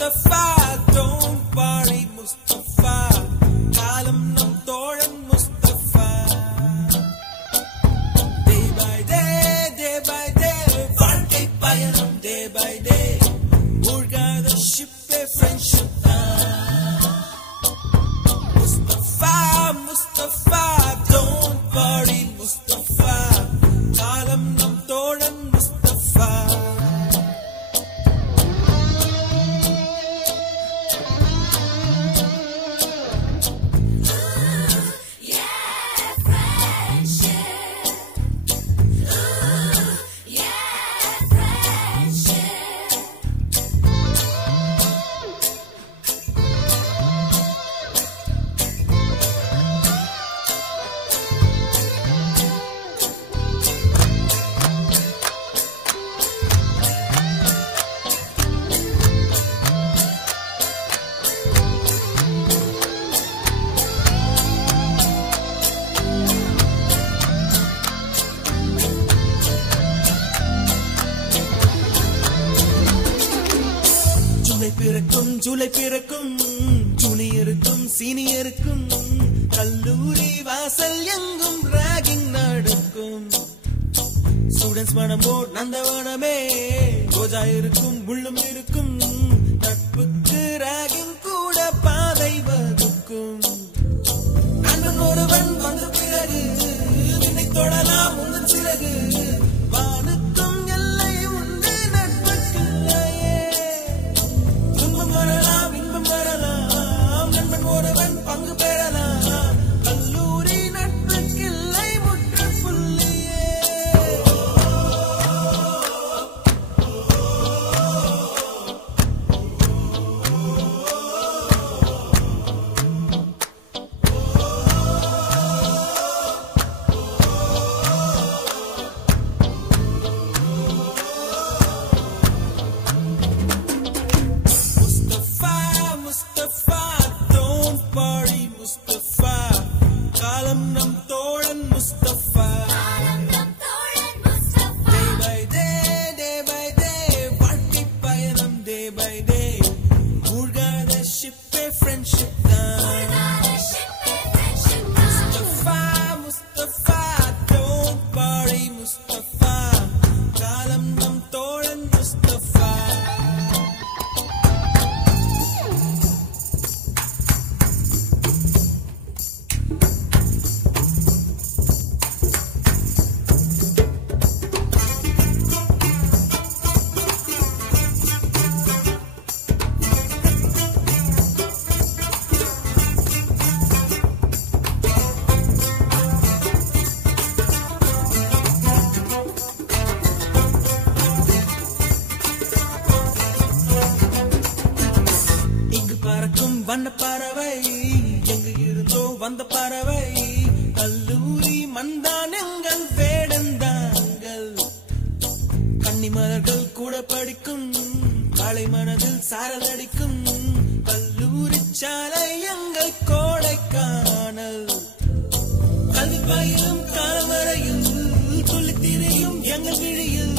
Mustafa, don't worry Mustafa, காலம் நம் தோழன் Mustafa. Day by day, வாழ்க்கை பயணம் day by day, மூழ்காத ஷிப்பே friendship தான். Mustafa, Mustafa, don't worry Mustafa, காலம் நம் தோழன் Mustafa. ஜூலை பிறக்கும் ஜூனியருக்கும் சீனியருக்கும் கல்லூரி வாசல் எங்கும் ராகிங் நடக்கும். ஸ்டூடெண்ட்ஸ் மனமோ நந்தவனமே, ரோஜா இருக்கும் முள்ளும் இருக்கும், நட்புக்கு ராகிங் கூட பாதை வகுக்கும். நண்பன் ஒருவன் வந்த பிறகு விண்ணை தொடலாம் உந்தன் சிறகு, வானுக்கும் எல்லை உண்டு நட்புக்கு. வரலாம் இன்பம் வரலாம், நண்பன் ஒருவன் பங்கு பெறலாம், கல்லூரி நட்புக்கில்லை முற்றுப்புள்ளியே. Mustafa, don't worry Mustafa, காலம் நம் தோழன் Mustafa. Day by day, வாழ்க்கை பயணம் day by day, மூழ்காத ஷிப்பே friendship தான். Mustafa, don't worry Mustafa, காலம் நம் தோழன் Mustafa. வண்ண பறவை எங்கு இருந்தோ வந்த பறவை, கல்லூரி மண்தான் எங்கள் வேடந்தாங்கள். கன்னிமலர்கள் கூட படிக்கும், காலை மனதில் சாரல் அடிக்கும், கல்லூரி சாலை எங்கள் கோடைக்கானல். கல்வி பயிலும் காலவரையில் துள்ளித் திரியும் எங்கள் விழியில்,